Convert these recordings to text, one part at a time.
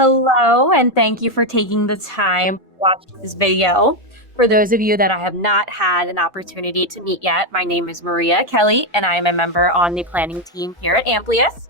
Hello, and thank you for taking the time to watch this video. For those of you that I have not had an opportunity to meet yet, my name is Maria Kelly, and I am a member on the planning team here at Amplius.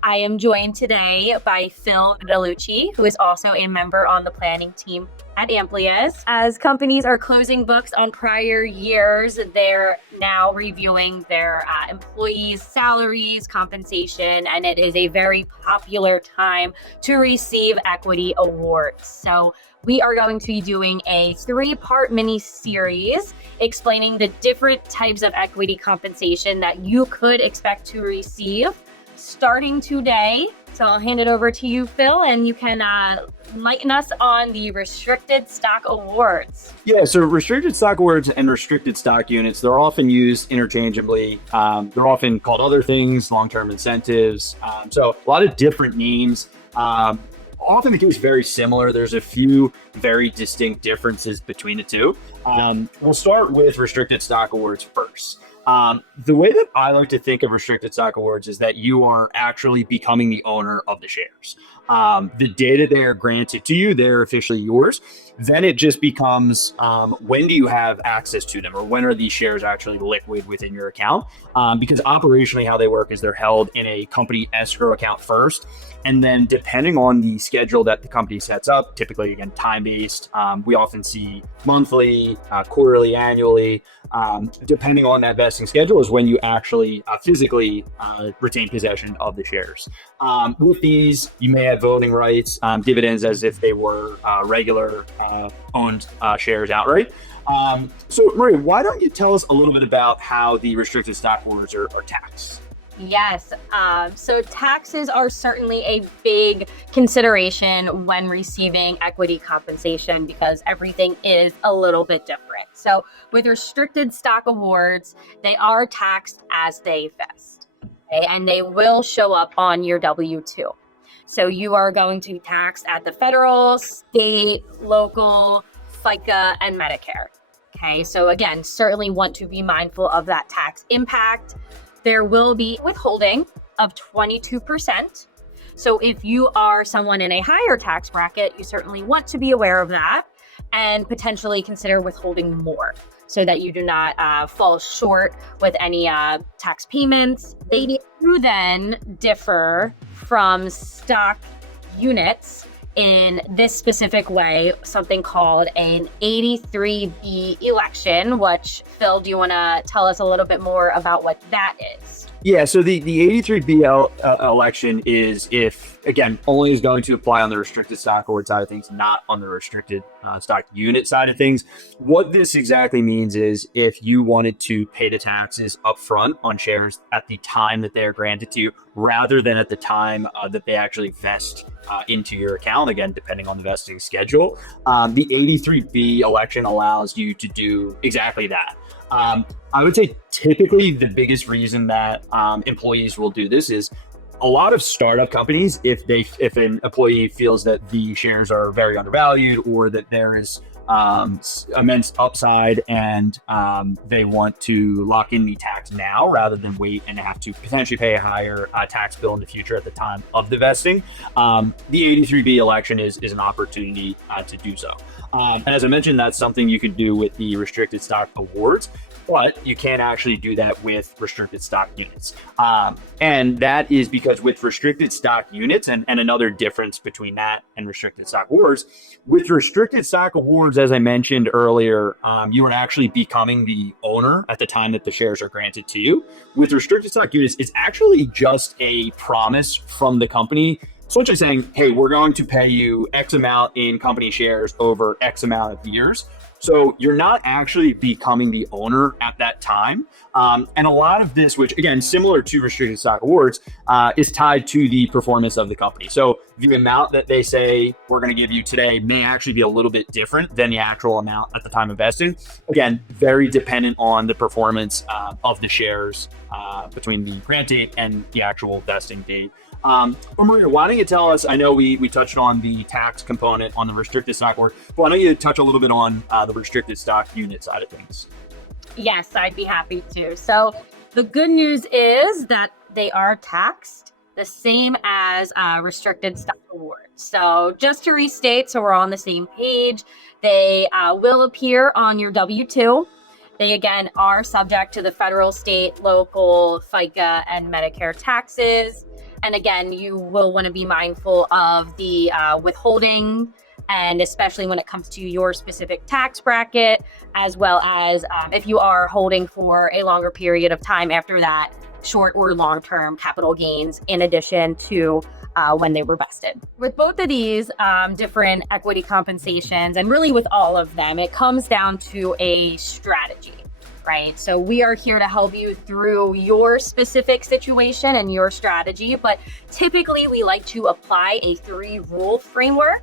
I am joined today by Phil Matalucci, who is also a member on the planning team at Amplius. As companies are closing books on prior years, they're now reviewing their employees' salaries, compensation, and it is a very popular time to receive equity awards. So we are going to be doing a 3-part mini series explaining the different types of equity compensation that you could expect to receive starting today. So I'll hand it over to you, Phil, and you can enlighten us on the restricted stock awards. Yeah, so restricted stock awards and restricted stock units, they're often used interchangeably. They're often called other things, long-term incentives. So a lot of different names. Often the case very similar. There's a few very distinct differences between the two. We'll start with restricted stock awards first. The way that I like to think of restricted stock awards is that you are actually becoming the owner of the shares. The day that they are granted to you, they're officially yours. Then it just becomes when do you have access to them, or when are these shares actually liquid within your account? Because operationally how they work is they're held in a company escrow account first. And then depending on the schedule that the company sets up, typically, again, time-based, we often see monthly, quarterly, annually, depending on that vesting schedule is when you actually physically retain possession of the shares. With these, you may have voting rights, dividends as if they were regular owned shares outright. So Maria, why don't you tell us a little bit about how the restricted stock awards are taxed? Yes, so taxes are certainly a big consideration when receiving equity compensation because everything is a little bit different. So with restricted stock awards, they are taxed as they vest, okay? And they will show up on your W-2. So you are going to be taxed at the federal, state, local, FICA, and Medicare. Okay, so again, certainly want to be mindful of that tax impact. There will be withholding of 22%. So if you are someone in a higher tax bracket, you certainly want to be aware of that and potentially consider withholding more so that you do not fall short with any tax payments. They do then differ from stock units in this specific way, something called an 83B election, which, Phil, do you want to tell us a little bit more about what that is? Yeah, so the 83B election is if, again, only is going to apply on the restricted stock award side of things, not on the restricted stock unit side of things. What this exactly means is if you wanted to pay the taxes upfront on shares at the time that they are granted to you, rather than at the time that they actually vest into your account, again, depending on the vesting schedule, the 83B election allows you to do exactly that. I would say typically the biggest reason that employees will do this is a lot of startup companies, if an employee feels that the shares are very undervalued or that there is immense upside and they want to lock in the tax now rather than wait and have to potentially pay a higher tax bill in the future at the time of the vesting, the 83B election is an opportunity to do so. And as I mentioned, that's something you could do with the restricted stock awards, but you can't actually do that with restricted stock units. And that is because with restricted stock units, and another difference between that and restricted stock awards, with restricted stock awards, as I mentioned earlier, you are actually becoming the owner at the time that the shares are granted to you. With restricted stock units, it's actually just a promise from the company, essentially saying, hey, we're going to pay you X amount in company shares over X amount of years. So you're not actually becoming the owner at that time. And a lot of this, which again, similar to restricted stock awards, is tied to the performance of the company. So the amount that they say we're going to give you today may actually be a little bit different than the actual amount at the time of vesting. Again, very dependent on the performance of the shares between the grant date and the actual vesting date. Maria, why don't you tell us, I know we touched on the tax component on the restricted stock award, but why don't you touch a little bit on the restricted stock unit side of things? Yes, I'd be happy to. So the good news is that they are taxed. the same as restricted stock awards. So just to restate, so we're on the same page, they will appear on your W-2. They, again, are subject to the federal, state, local, FICA, and Medicare taxes. And again, you will want to be mindful of the withholding, and especially when it comes to your specific tax bracket, as well as if you are holding for a longer period of time after that, short or long-term capital gains in addition to when they were vested. With both of these different equity compensations, and really with all of them, it comes down to a strategy, right? So we are here to help you through your specific situation and your strategy, but typically we like to apply a 3-rule framework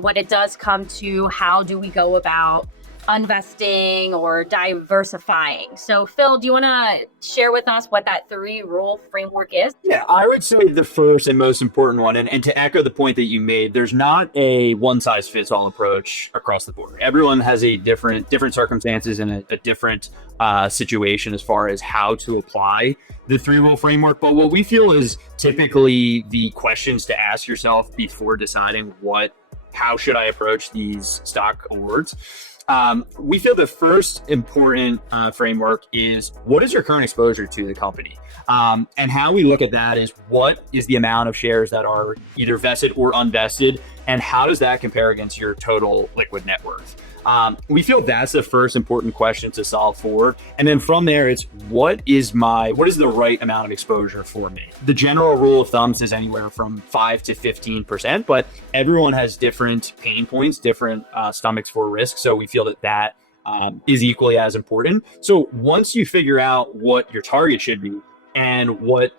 when it does come to how do we go about unvesting or diversifying. So Phil, do you want to share with us what that 3-rule framework is? Yeah, I would say the first and most important one, and to echo the point that you made, there's not a one-size-fits-all approach across the board. Everyone has a different circumstances and a different situation as far as how to apply the 3-rule framework. But what we feel is typically the questions to ask yourself before deciding how should I approach these stock awards. We feel the first important framework is what is your current exposure to the company? And how we look at that is what is the amount of shares that are either vested or unvested, and how does that compare against your total liquid net worth? We feel that's the first important question to solve for. And then from there, it's what is the right amount of exposure for me? The general rule of thumb is anywhere from 5 to 15%, but everyone has different pain points, different stomachs for risk. So we feel that is equally as important. So once you figure out what your target should be and what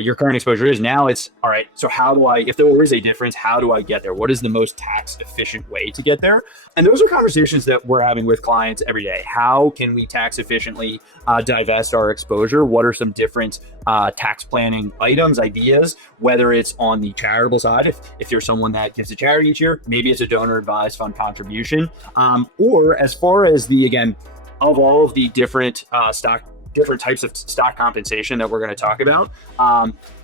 your current exposure is, now it's all right. So if there is a difference, how do I get there? What is the most tax efficient way to get there? And those are conversations that we're having with clients every day. How can we tax efficiently divest our exposure? What are some different tax planning items, ideas, whether it's on the charitable side, if you're someone that gives to charity each year, maybe it's a donor advised fund contribution, or as far as of all of the different types of stock compensation that we're going to talk about.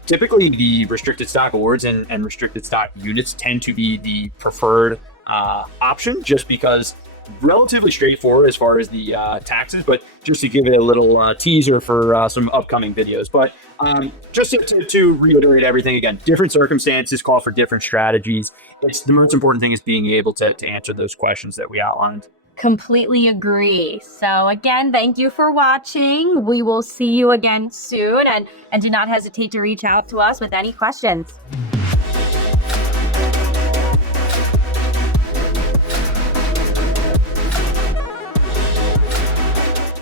Typically, the restricted stock awards and restricted stock units tend to be the preferred option, just because relatively straightforward as far as the taxes, but just to give it a little teaser for some upcoming videos. But just to reiterate everything again, different circumstances call for different strategies. The most important thing is being able to answer those questions that we outlined. Completely agree. So again, thank you for watching. We will see you again soon, and do not hesitate to reach out to us with any questions.